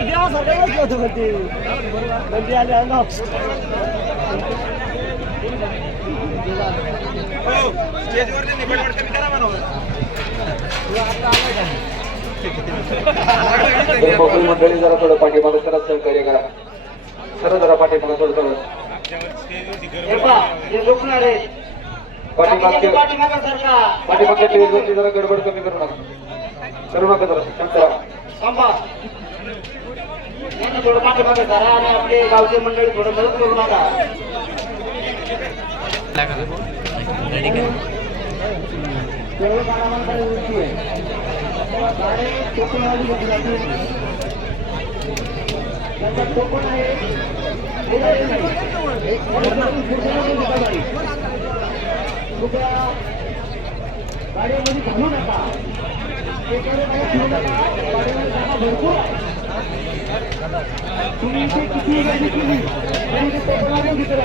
देवासारखं होतं आले मंडळी जरा थोडं पाठीमागे जरा सहकार्य करा सर जरा पाठीमागे थोडं थोडं पाठीमागच्या पाठीमागच्या जरा गडबड कमी करू नका करू नका जरा शांत यांना थोडं करा आणि आपले गावचे मंडळी थोडं मदत करू नका आहे. गाडीमध्ये घालू नका भरपूर आहे तुम्ही इथे किती गर्दी केली तरी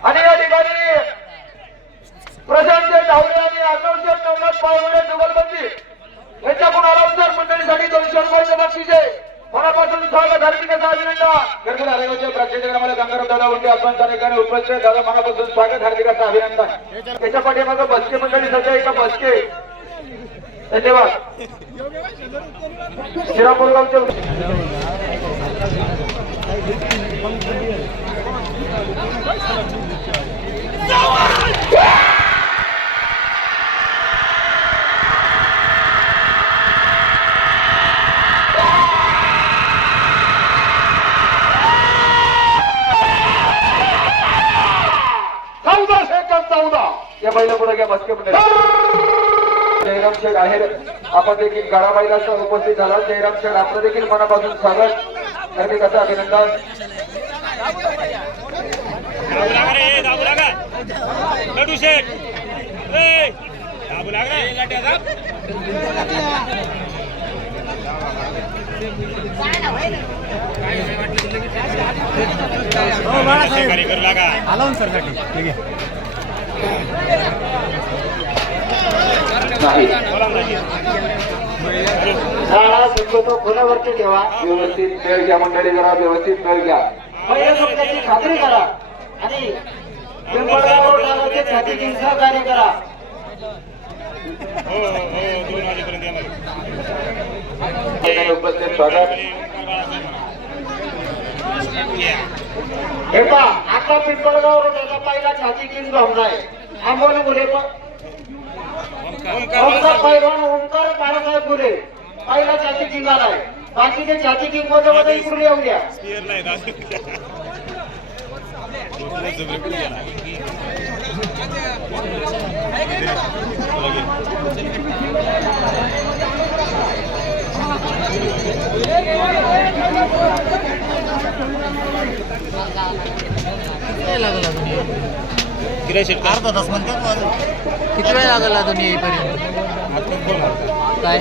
आणि या ठिकाणी प्रशांत ढावरे आणि अर्णवशेठ नवनाथ पावले जुगलबंदी यांच्या मंडळीसाठी दोनशे रुपयाचे बक्षीस आहे मनापासून स्वागत हार्दिक अभिनंदन गरगल आरोग्याच्या प्राचीन ग्रामाला गंगाराम दादा आपण ठिकाणी उपस्थित दादा मनापासून स्वागत हार्दिक अभिनंदन त्याच्या पाठीमागं बसके मंडळी सध्या एका बसके धन्यवाद। श्रीरामपूरगावचे चौदा सेकंद चौदा या पहिल्या पुढे घ्या बसके मंडळी जयराम शेठ आहेर आपण देखील गाडाबाईला उपस्थित झाला जयराम शेठ आपलं देखील मनापासून स्वागत. हार्दिक असं अभिनंदन. दाबू लागा. रे दाबू लागा. नाही शक्यतो खोल्यावरती ठेवा. व्यवस्थित मेळ घ्या मंडळी जरा व्यवस्थित मेळ घ्या. खात्री करा. आणि सहकार्य करा. उपस्थित स्वागत. हे पहा आता पिंपळगाव रोडाचा पहिला छाती किंग आंबोली मुले ओमकार पैलवान ओमकार बाळासाहेब गुले पहिला छाती किंग आलाय बाकीचे छाती किंगमध्ये मध्ये इकडून येऊ द्या नाही किती शेट? अर्धा तास म्हणतात किती वेळ लागला अजून येईपर्यंत? आता बोला. काय?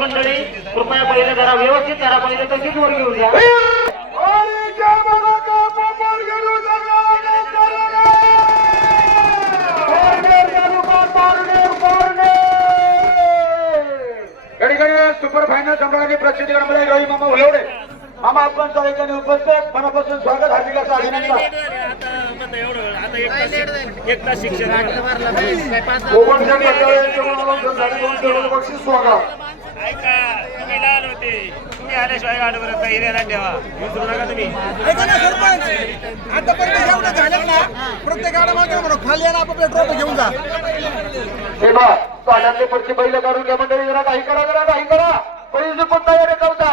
मंडळी कृपया पहिलं करा व्यवस्थित करा पहिलं तशीच वर घेऊन ठिकाणी सुपर फायनल सम्राटांनी प्रसिद्धी क्रमांक रवी मामा उलवडे. मामा आपण ठिकाणी उपस्थित. मनापासून स्वागत हार्दिक असं अभिनंदन. आता म्हणलं एवढं आता एक तास एक तास शिक्षण कोकणच्या बक्षीस स्वागत तुम्ही लहान होते. तुम्ही आल्याशिवाय गाडीपर्यंत हिऱ्याला ठेवा विसरू नका तुम्ही. ऐका ना सरपंच. आतापर्यंत एवढं झालं ना प्रत्येक गाड्या मागे म्हणून खाली ना आपापल्या ट्रॉफी घेऊन जा. हे बा तोंडातले पुढची बैल काढून घ्या मंडळी जरा काही करा जरा काही करा. बैल झुकून तयार आहे चौथा.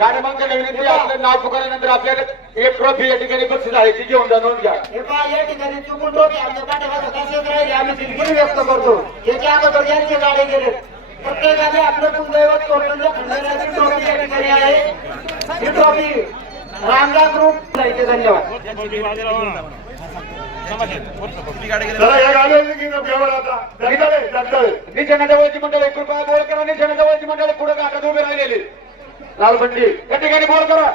गाड्या मागच्या विनंती आपलं नाव पुकारल्यानंतर आपल्याला एक ट्रॉफी या ठिकाणी बक्षीस आहे ती घेऊन जा नोंद घ्या. हे पहा या ठिकाणी चुकून ट्रॉफी आमच्या पाठीमागे तसेच राहिले आम्ही दिलगिरी व्यक्त करतो. याच्या अगोदर यांचे गाडे गेले प्रत्येकाने आपलं कुलदैवत कोर्टनच्या खंडाची ट्रॉफी या ठिकाणी आहे. ही ट्रॉफी रामराम ग्रुप जायचे धन्यवाद. जगताळे निशाणाजवळची मंडळी कृपया बोल करा. निशाणाजवळची मंडळी पुढे गाठात उभे राहिलेली. लालबंडी या ठिकाणी बोल करा.